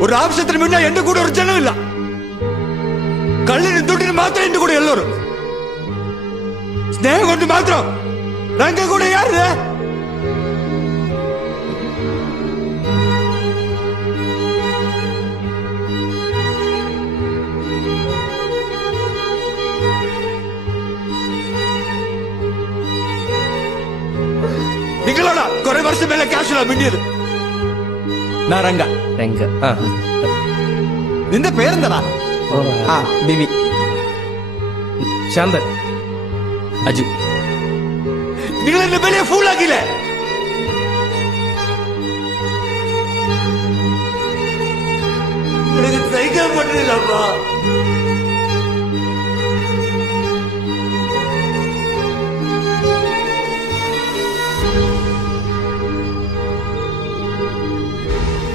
ഒരു ആവശ്യത്തിന് മുന്നേ എന്റെ കൂടെ ഒരു ജനമില്ല. കള്ളിനും തൊട്ടിന് മാത്രം എന്റെ കൂടെ എല്ലാവരും. സ്നേഹം കൊണ്ട് മാത്രം രംഗ കൂടെ യാര്? നിങ്ങളോടാ കുറെ വർഷം മേലെ ക്യാഷുള്ള മിണ്ടിയത്. രംഗ. നിന്റെ പേരെന്താടാ? ബിബി. ശാന്തൻ. അജു. നിങ്ങൾ എന്നെ വലിയ ഫൂളാക്കിയില്ലേ? സഹിക്കാൻ പറ്റുന്നില്ലപ്പാ.